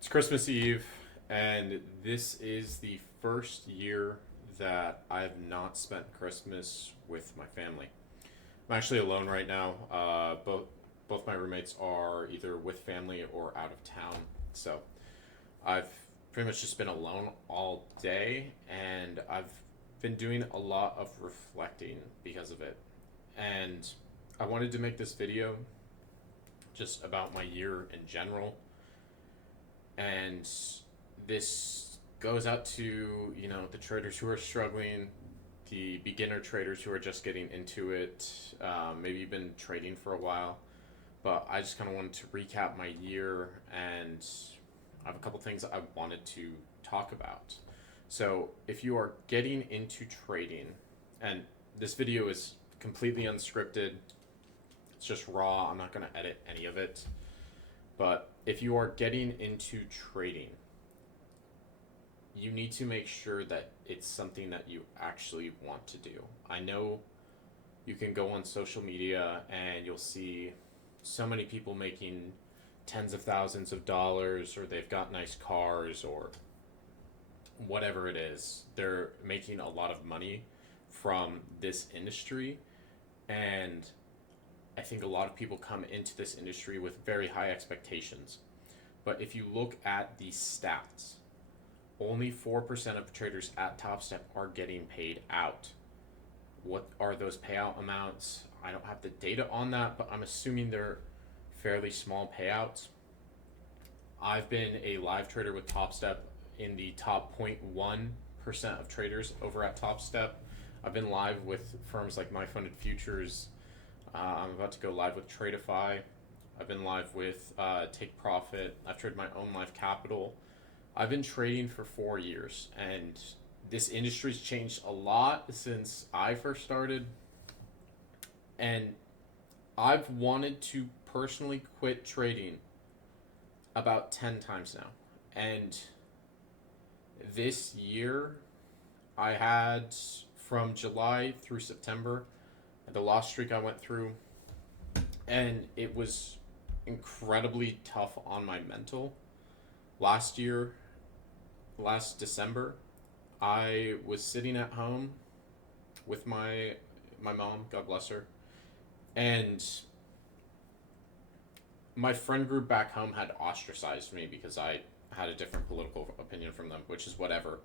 It's Christmas Eve, and this is the first year that I have not spent Christmas with my family. I'm actually alone right now. Both my roommates are either with family or out of town, so I've pretty much just been alone all day, and I've been doing a lot of reflecting because of it. And I wanted to make this video just about my year in general, and this goes out to the traders who are struggling, the beginner traders who are just getting into it. Maybe you've been trading for a while, but I just kind of wanted to recap my year, and I have a couple things I wanted to talk about. So if you are getting into trading, and this video is completely unscripted, it's just raw, I'm not going to edit any of it. But if you are getting into trading, you need to make sure that it's something that you actually want to do. I know you can go on social media and you'll see so many people making tens of thousands of dollars, or they've got nice cars, or whatever it is. They're making a lot of money from this industry, and I think a lot of people come into this industry with very high expectations. But if you look at the stats, only 4% of traders at Top Step are getting paid out. What are those payout amounts? I don't have the data on that, but I'm assuming they're fairly small payouts. I've been a live trader with Top Step in the top 0.1% of traders over at Top Step. I've been live with firms like My Funded Futures. I'm about to go live with Tradeify. I've been live with Take Profit. I've traded my own live capital. I've been trading for 4 years, and this industry's changed a lot since I first started. And I've wanted to personally quit trading about 10 times now. And this year, I had from July through September, the loss streak I went through, and it was incredibly tough on my mental. Last December, I was sitting at home with my mom, God bless her, and my friend group back home had ostracized me because I had a different political opinion from them, which is whatever.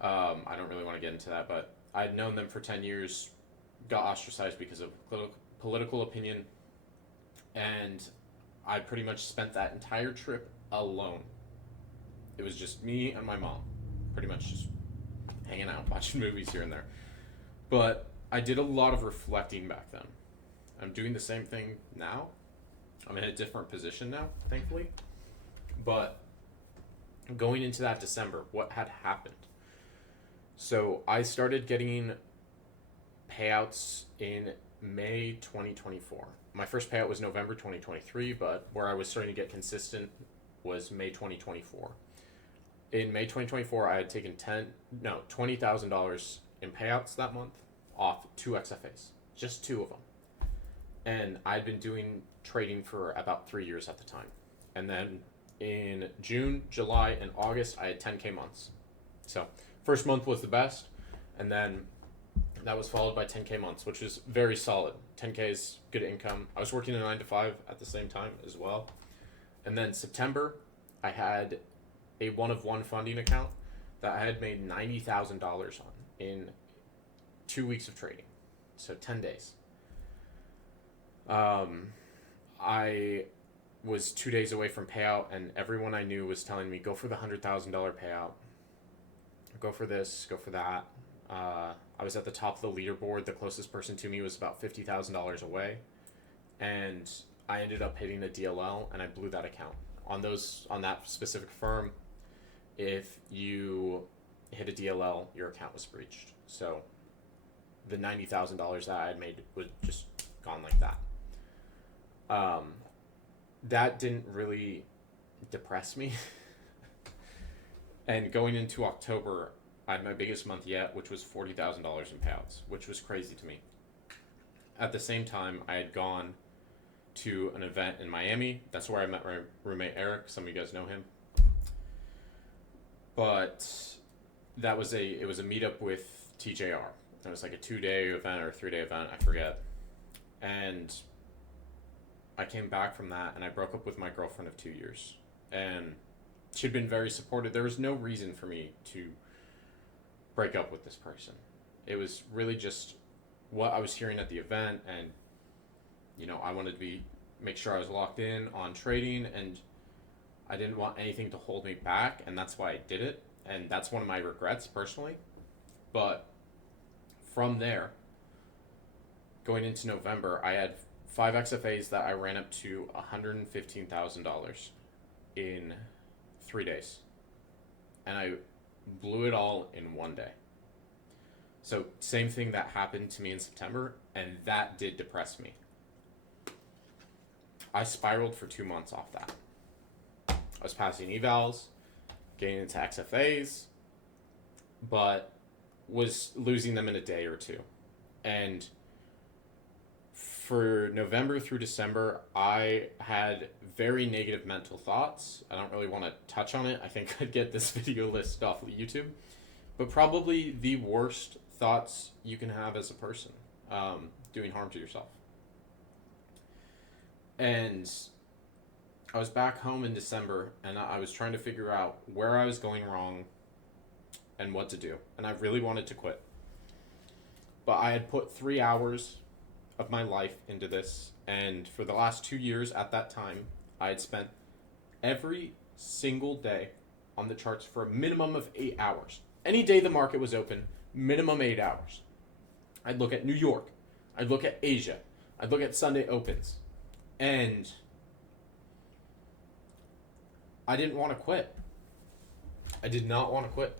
I don't really want to get into that, but I'd known them for 10 years, got ostracized because of political opinion, and I pretty much spent that entire trip alone. It was just me and my mom, pretty much just hanging out, watching movies here and there. But I did a lot of reflecting back then. I'm doing the same thing now. I'm in a different position now, thankfully. But going into that December, what had happened? So I started getting payouts in May 2024. My first payout was November 2023, but where I was starting to get consistent was May 2024. In May 2024, I had taken $20,000 in payouts that month off 2 XFAs, just 2 of them. And I'd been doing trading for about 3 years at the time. And then in June, July, and August, I had 10K months. So first month was the best, and then that was followed by 10K months, which is very solid. 10K is good income. I was working a 9 to 5 at the same time as well. And then September, I had a one-of-one funding account that I had made $90,000 on in 2 weeks of trading. So 10 days. I was 2 days away from payout, and everyone I knew was telling me, go for the $100,000 payout. Go for this, go for that. I was at the top of the leaderboard. The closest person to me was about $50,000 away, and I ended up hitting a DLL, and I blew that account. On that specific firm, if you hit a DLL, your account was breached. So the $90,000 that I had made was just gone like that. That didn't really depress me. And going into October, I had my biggest month yet, which was $40,000 in payouts, which was crazy to me. At the same time, I had gone to an event in Miami. That's where I met my roommate Eric. Some of you guys know him. but it was a meetup with TJR. It was like a 2-day event or a 3-day event, I forget. And I came back from that and I broke up with my girlfriend of 2 years. And she'd been very supportive. There was no reason for me to break up with this person. It was really just what I was hearing at the event, and I wanted to make sure I was locked in on trading, and I didn't want anything to hold me back, and that's why I did it. And that's one of my regrets personally. But from there, going into November, I had 5 XFAs that I ran up to $115,000 in 3 days. And I blew it all in 1 day. So same thing that happened to me in September, and that did depress me. I spiraled for 2 months off that. I was passing evals, getting into XFAs, but was losing them in a day or two. And for November through December, I had very negative mental thoughts. I don't really want to touch on it. I think I'd get this video list off of YouTube. But probably the worst thoughts you can have as a person, doing harm to yourself. And I was back home in December, and I was trying to figure out where I was going wrong and what to do. And I really wanted to quit. But I had put 3 hours of my life into this, and for the last 2 years at that time, I had spent every single day on the charts for a minimum of 8 hours. Any day the market was open, minimum 8 hours. I'd look at New York. I'd look at Asia. I'd look at Sunday opens. And I didn't want to quit. I did not want to quit.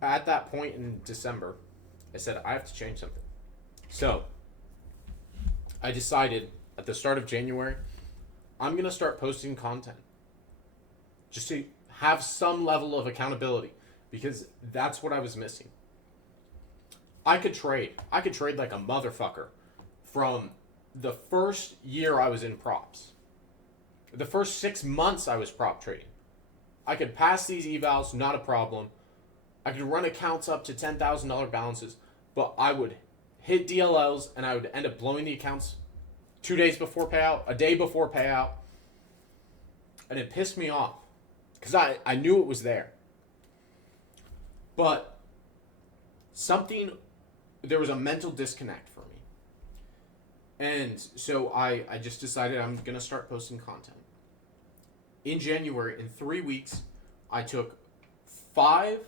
At that point in December, I said, I have to change something. So I decided at the start of January, I'm going to start posting content just to have some level of accountability, because that's what I was missing. I could trade like a motherfucker from the first year I was in props. The first 6 months I was prop trading. I could pass these evals, not a problem. I could run accounts up to $10,000 balances, but I would hit DLLs and I would end up blowing the accounts 2 days before payout, a day before payout. And it pissed me off because I knew it was there. But there was a mental disconnect for me. And so I just decided I'm going to start posting content. In January, in 3 weeks, I took 4.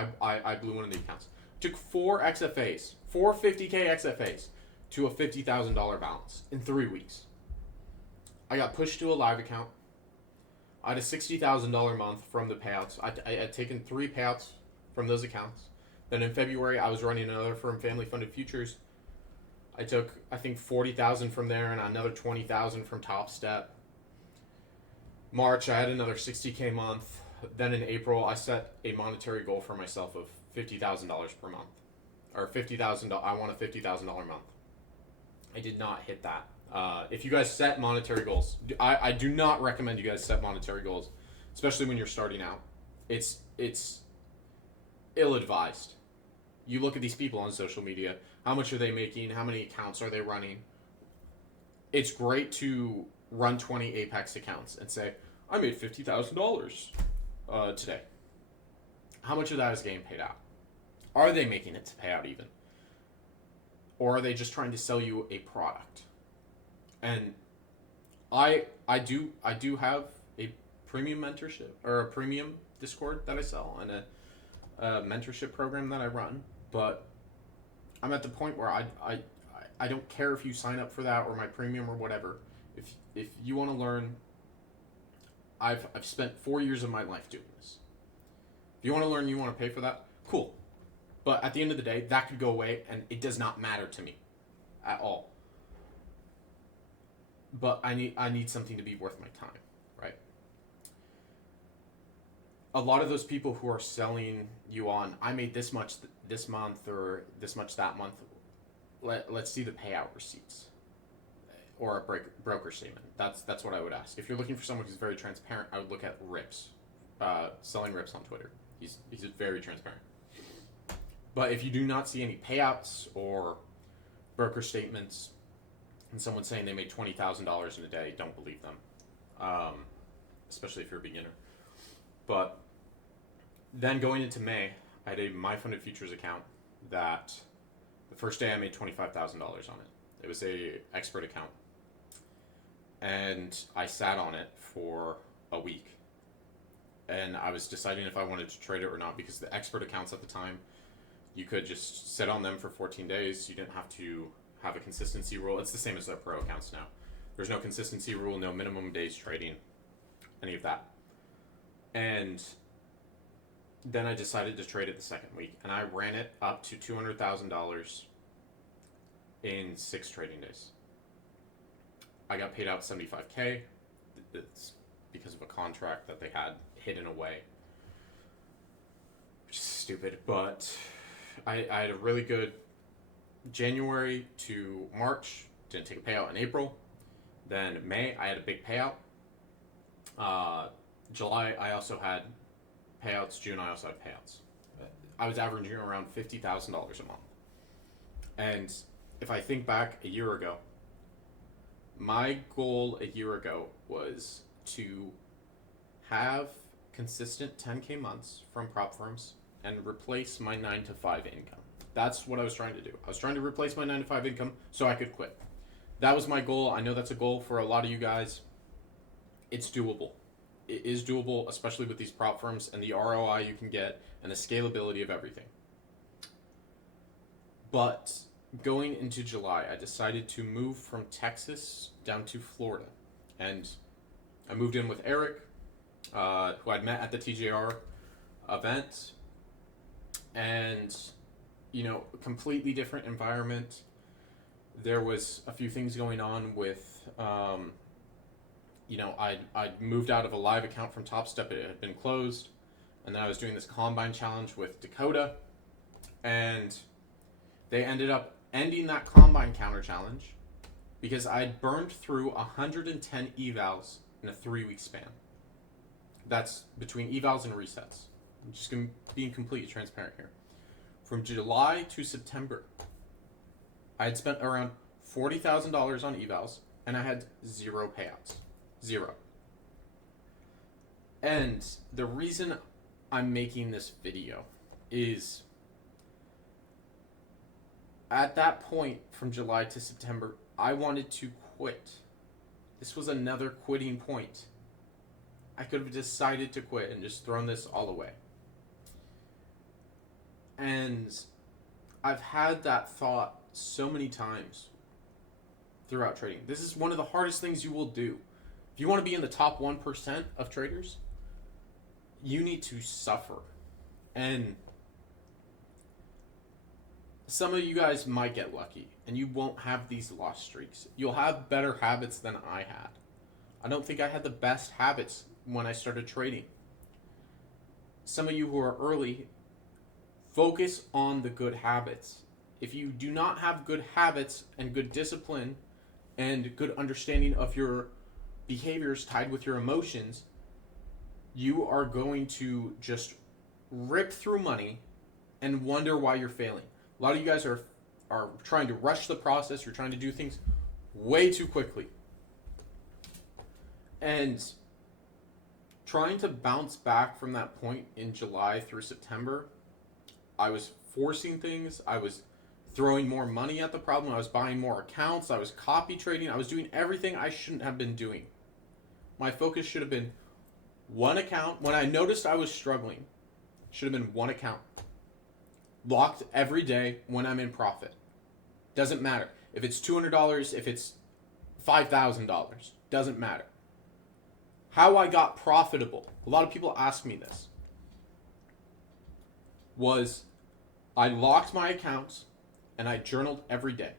I blew one of the accounts. Took 4 XFAs, 4 50K XFAs to a $50,000 balance in 3 weeks. I got pushed to a live account. I had a $60,000 month from the payouts. I had taken 3 payouts from those accounts. Then in February, I was running another firm, Family Funded Futures. I took, I think, $40,000 from there and another $20,000 from Top Step. March, I had another $60K month. Then in April, I set a monetary goal for myself of $50,000 per month. Or $50,000, I want a $50,000 month. I did not hit that. If you guys set monetary goals, I do not recommend you guys set monetary goals, especially when you're starting out. It's ill-advised. You look at these people on social media. How much are they making? How many accounts are they running? It's great to run 20 Apex accounts and say, I made $50,000 today. How much of that is getting paid out? Are they making it to pay out even? Or are they just trying to sell you a product? And I do have a premium mentorship or a premium Discord that I sell and a mentorship program that I run, but I'm at the point where I don't care if you sign up for that or my premium or whatever. If you want to learn, I've spent 4 years of my life doing this. If you want to learn, you want to pay for that, cool. But at the end of the day, that could go away and it does not matter to me at all. But I need something to be worth my time, right? A lot of those people who are selling you on, I made this much this month or this much that month, let's see the payout receipts. or a broker statement. That's what I would ask. If you're looking for someone who's very transparent, I would look at Rips, selling Rips on Twitter. He's very transparent. But if you do not see any payouts or broker statements, and someone saying they made $20,000 in a day, don't believe them, especially if you're a beginner. But then going into May, I had a My Funded Futures account that the first day I made $25,000 on it. It was a expert account. And I sat on it for a week. And I was deciding if I wanted to trade it or not, because the expert accounts at the time, you could just sit on them for 14 days. You didn't have to have a consistency rule. It's the same as the pro accounts now. There's no consistency rule, no minimum days trading, any of that. And then I decided to trade it the second week, and I ran it up to $200,000 in 6 trading days. I got paid out $75K. It's because of a contract that they had hidden away, which is stupid. But I had a really good January to March. Didn't take a payout in April. Then May, I had a big payout. July, I also had payouts. June, I also had payouts. I was averaging around $50,000 a month. And if I think back a year ago, my goal a year ago was to have consistent 10K months from prop firms and replace my 9-to-5 income. That's what I was trying to do. I was trying to replace my 9-to-5 income so I could quit. That was my goal. I know that's a goal for a lot of you guys. It's doable. It is doable, especially with these prop firms and the ROI you can get and the scalability of everything. But going into July, I decided to move from Texas down to Florida. And I moved in with Eric, who I'd met at the TJR event. And, completely different environment. There was a few things going on with, I moved out of a live account from Top Step. It had been closed. And then I was doing this combine challenge with Dakota. And they ended up ending that combine counter challenge because I'd burned through 110 evals in a 3-week span. That's between evals and resets. I'm just being completely transparent here. From July to September, I had spent around $40,000 on evals, and I had 0 payouts. 0. And the reason I'm making this video is at that point from July to September, I wanted to quit. This was another quitting point. I could have decided to quit and just thrown this all away. And I've had that thought so many times throughout trading. This is one of the hardest things you will do. If you want to be in the top 1% of traders, you need to suffer. And some of you guys might get lucky and you won't have these loss streaks. You'll have better habits than I had. I don't think I had the best habits when I started trading. Some of you who are early, focus on the good habits. If you do not have good habits and good discipline and good understanding of your behaviors tied with your emotions, you are going to just rip through money and wonder why you're failing. A lot of you guys are trying to rush the process. You're trying to do things way too quickly. And trying to bounce back from that point in July through September, I was forcing things. I was throwing more money at the problem. I was buying more accounts. I was copy trading. I was doing everything I shouldn't have been doing. My focus should have been one account. When I noticed I was struggling, should have been one account. Locked every day when I'm in profit. Doesn't matter. If it's $200, if it's $5,000, doesn't matter. How I got profitable, a lot of people ask me this, was I locked my accounts and I journaled every day.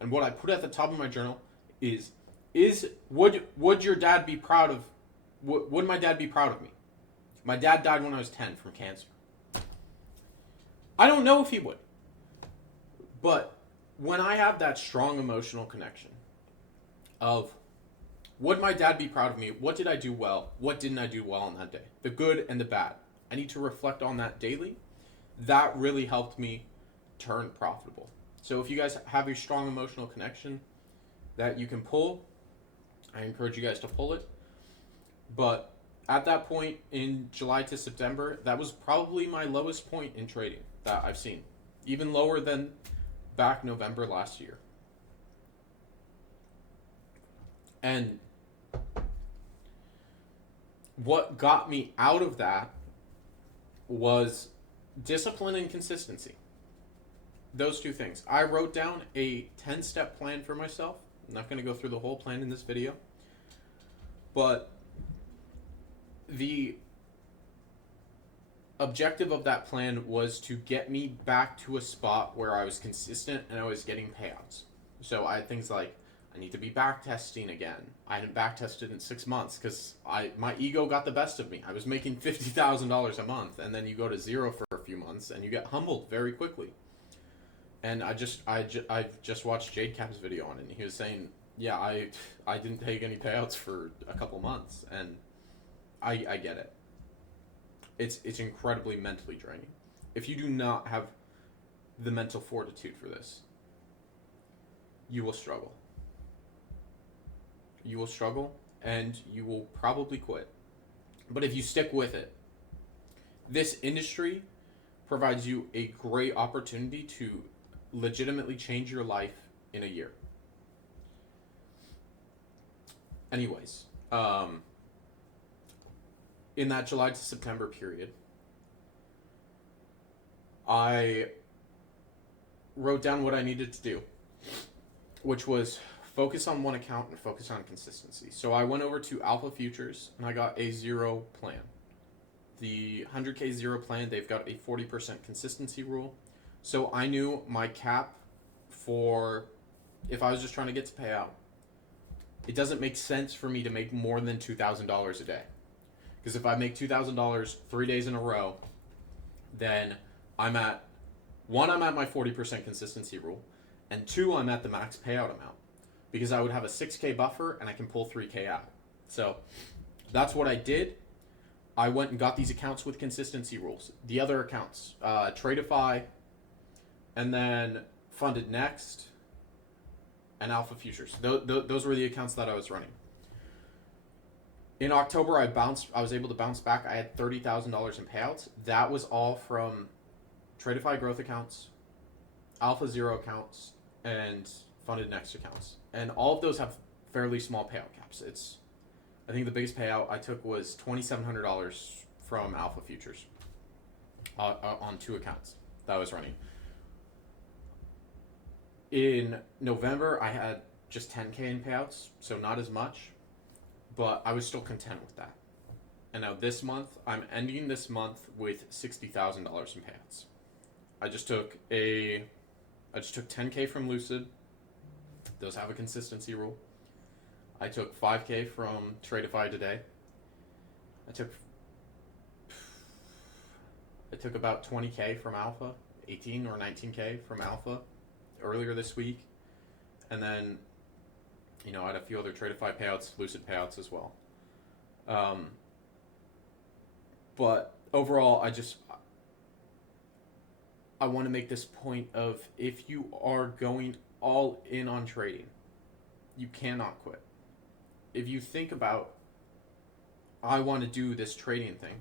And what I put at the top of my journal is would your dad be proud of, would my dad be proud of me? My dad died when I was 10 from cancer. I don't know if he would. But when I have that strong emotional connection, of, would my dad be proud of me? What did I do well? What didn't I do well on that day? The good and the bad. I need to reflect on that daily. That really helped me turn profitable. So if you guys have a strong emotional connection that you can pull, I encourage you guys to pull it. But at that point in July to September, that was probably my lowest point in trading that I've seen. Even lower than back November last year. And what got me out of that was discipline and consistency. Those two things. I wrote down a 10-step plan for myself. I'm not going to go through the whole plan in this video. But the objective of that plan was to get me back to a spot where I was consistent and I was getting payouts. So I had things like, I need to be back testing again. I hadn't back tested in 6 months because my ego got the best of me. I was making $50,000 a month, and then you go to zero for a few months and you get humbled very quickly. And I just watched Jade Cap's video on it, and he was saying, yeah, I didn't take any payouts for a couple months, and I get it. It's incredibly mentally draining. If you do not have the mental fortitude for this, you will struggle. You will struggle, and you will probably quit. But if you stick with it, this industry provides you a great opportunity to legitimately change your life in a year. Anyways, in that July to September period, I wrote down what I needed to do, which was focus on one account and focus on consistency. So I went over to Alpha Futures and I got a zero plan. The 100K zero plan, they've got a 40% consistency rule. So I knew my cap for if I was just trying to get to payout, it doesn't make sense for me to make more than $2,000 a day. Because if I make $2,000 3 days in a row, then I'm at my 40% consistency rule, and two, I'm at the max payout amount. Because I would have a 6K buffer and I can pull 3K out. So that's what I did. I went and got these accounts with consistency rules. The other accounts, Tradeify, and then Funded Next, and Alpha Futures. Those were the accounts that I was running. In October, I was able to bounce back. I had $30,000 in payouts. That was all from Tradeify growth accounts, Alpha Zero accounts, and Funded Next accounts. And all of those have fairly small payout caps. I think the biggest payout I took was $2,700 from Alpha Futures on two accounts that I was running. In November, I had just 10K in payouts, so not as much, but I was still content with that. And now this month, I'm ending this month with $60,000 in payouts. I just took 10K from Lucid. Those have a consistency rule. I took 5K from Tradeify today. I took about 20K from Alpha, 18 or 19K from Alpha earlier this week. And then, I had a few other Tradeify payouts, Lucid payouts as well. But overall, I want to make this point of, if you are going all in on trading, you cannot quit. If you think about, I want to do this trading thing,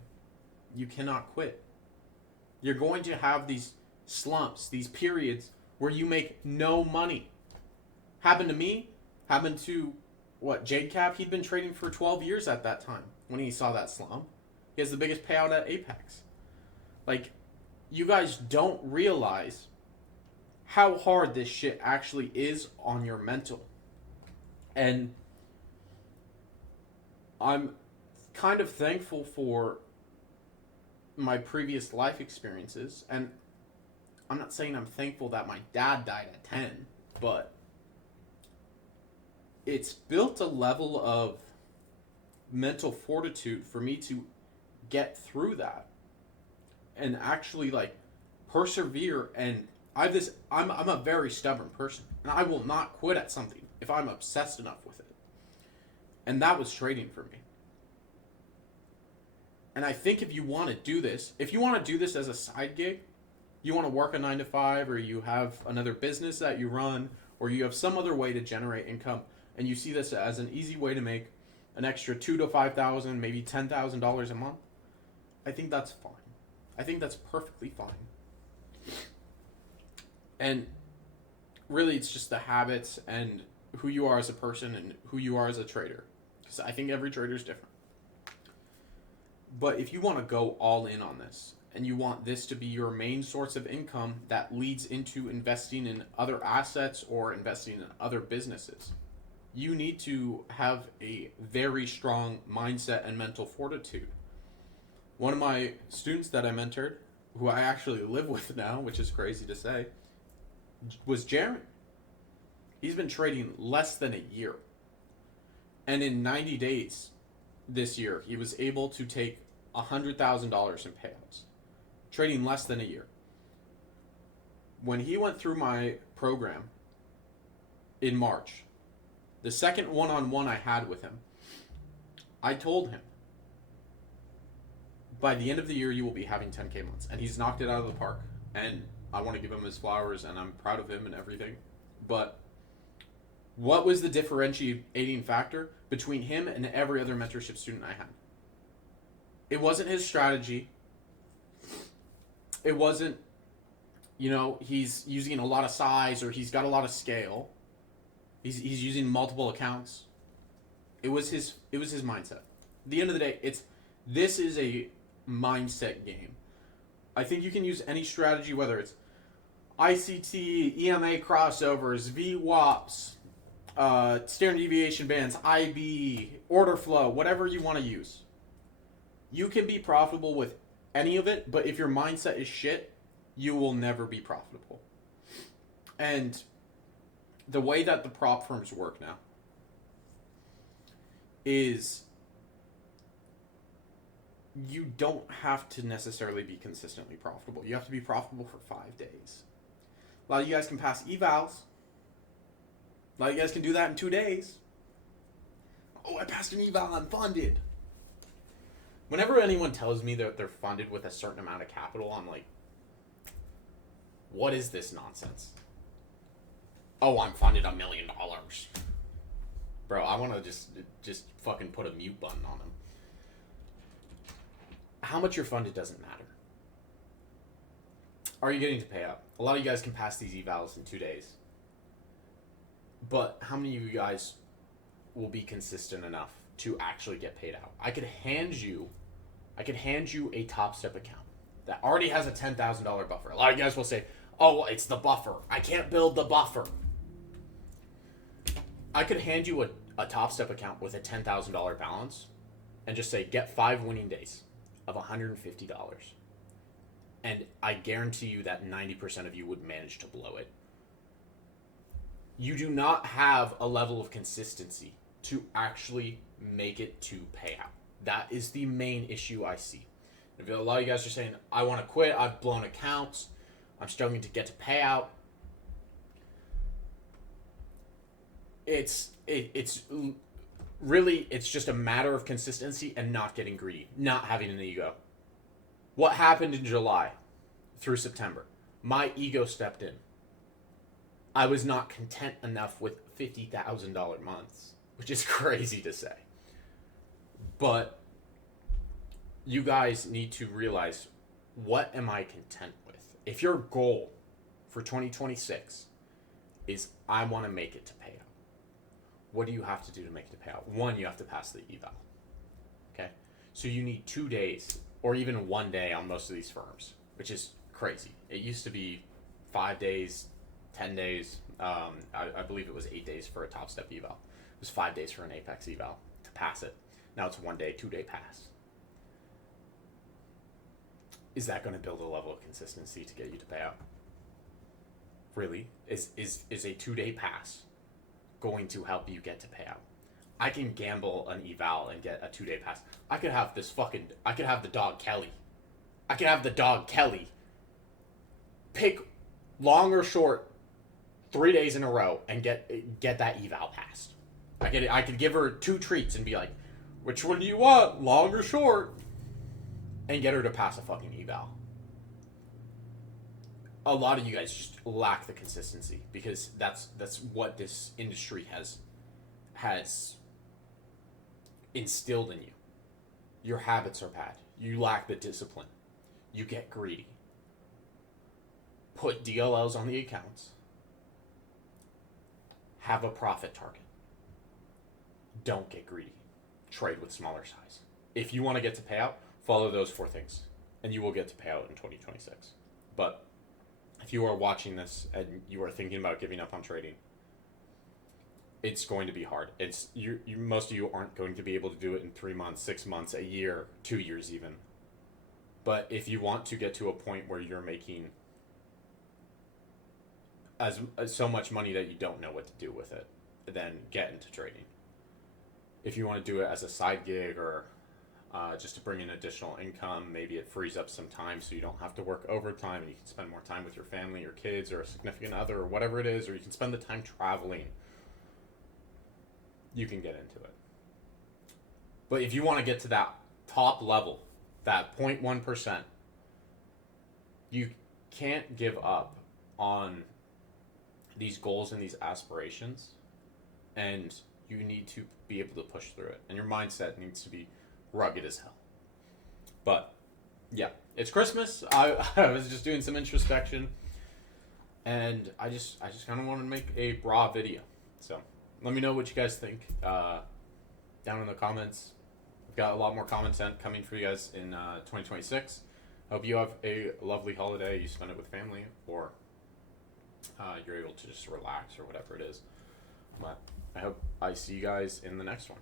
you cannot quit. You're going to have these slumps, these periods where you make no money. Happened to me, happened to Jade Cap. He'd been trading for 12 years at that time when he saw that slump. He has the biggest payout at Apex. You guys don't realize how hard this shit actually is on your mental. And I'm kind of thankful for my previous life experiences. And I'm not saying I'm thankful that my dad died at 10, but it's built a level of mental fortitude for me to get through that and actually persevere. And I'm a very stubborn person, and I will not quit at something if I'm obsessed enough with it. And that was trading for me. And I think if you want to do this, as a side gig, you want to work a 9 to 5, or you have another business that you run, or you have some other way to generate income, and you see this as an easy way to make an extra $2,000 to $5,000, maybe $10,000 a month, I think that's fine. I think that's perfectly fine. And really, it's just the habits and who you are as a person and who you are as a trader. Because I think every trader is different. But if you want to go all in on this, and you want this to be your main source of income that leads into investing in other assets or investing in other businesses, you need to have a very strong mindset and mental fortitude. One of my students that I mentored, who I actually live with now, which is crazy to say, was Jaron. He's been trading less than a year. And in 90 days this year, he was able to take $100,000 in payouts. Trading less than a year. When he went through my program in March, the second one-on-one I had with him, I told him, by the end of the year, you will be having 10K months. And he's knocked it out of the park. And I want to give him his flowers, and I'm proud of him and everything. But what was the differentiating factor between him and every other mentorship student I had? It wasn't his strategy. It wasn't, he's using a lot of size or he's got a lot of scale. He's using multiple accounts. It was his mindset. At the end of the day, this is a mindset game. I think you can use any strategy, whether it's ICT, EMA crossovers, VWAPs, standard deviation bands, IB, order flow, whatever you want to use. You can be profitable with any of it, but if your mindset is shit, you will never be profitable. And the way that the prop firms work now is you don't have to necessarily be consistently profitable. You have to be profitable for 5 days. A lot of you guys can pass evals. A lot of you guys can do that in 2 days. Oh, I passed an eval, I'm funded. Whenever anyone tells me that they're funded with a certain amount of capital, I'm like, what is this nonsense? Oh, I'm funded $1 million. Bro, I want to just fucking put a mute button on them. How much you're funded doesn't matter. Are you getting to pay up? A lot of you guys can pass these evals in 2 days. But how many of you guys will be consistent enough to actually get paid out? I could hand you a Top Step account that already has a $10,000 buffer. A lot of you guys will say, oh, it's the buffer. I can't build the buffer. I could hand you a Top Step account with a $10,000 balance and just say, get 5 winning days of $150. And I guarantee you that 90% of you would manage to blow it. You do not have a level of consistency to actually make it to payout. That is the main issue I see. If a lot of you guys are saying, I want to quit, I've blown accounts, I'm struggling to get to payout. It's really just a matter of consistency and not getting greedy, not having an ego. What happened in July through September? My ego stepped in. I was not content enough with $50,000 months, which is crazy to say. But you guys need to realize, what am I content with? If your goal for 2026 is I want to make it to payout, what do you have to do to make it to payout? 1, you have to pass the eval. Okay? So you need 2 days or even 1 day on most of these firms, which is crazy. It used to be 5 days, 10 days. I believe it was 8 days for a Top Step eval. It was 5 days for an Apex eval to pass it. Now it's 1 day, 2 day pass. Is that going to build a level of consistency to get you to pay out? Really? Is a 2 day pass going to help you get to payout? I can gamble an eval and get a 2 day pass. I could have the dog Kelly. Pick long or short 3 days in a row and get that eval passed. I could give her 2 treats and be like, which one do you want, long or short? And get her to pass a fucking eval. A lot of you guys just lack the consistency because that's what this industry has instilled in you. Your habits are bad. You lack the discipline. You get greedy. Put DLLs on the accounts. Have a profit target. Don't get greedy. Trade with smaller size. If you want to get to payout, follow those 4 things, and you will get to payout in 2026. But if you are watching this and you are thinking about giving up on trading, it's going to be hard. It's most of you aren't going to be able to do it in 3 months, 6 months, a year, 2 years even. But if you want to get to a point where you're making as so much money that you don't know what to do with it, then get into trading. If you want to do it as a side gig or just to bring in additional income, maybe it frees up some time so you don't have to work overtime and you can spend more time with your family or kids or a significant other or whatever it is, or you can spend the time traveling. You can get into it. But if you want to get to that top level, that 0.1%, you can't give up on these goals and these aspirations, and you need to be able to push through it, and your mindset needs to be rugged as hell. But yeah, it's Christmas. I was just doing some introspection, and I just kind of wanted to make a raw video. So let me know what you guys think down in the comments. I've got a lot more content coming for you guys in 2026. Hope you have a lovely holiday. You spend it with family, or you're able to just relax or whatever it is. But I hope I see you guys in the next one.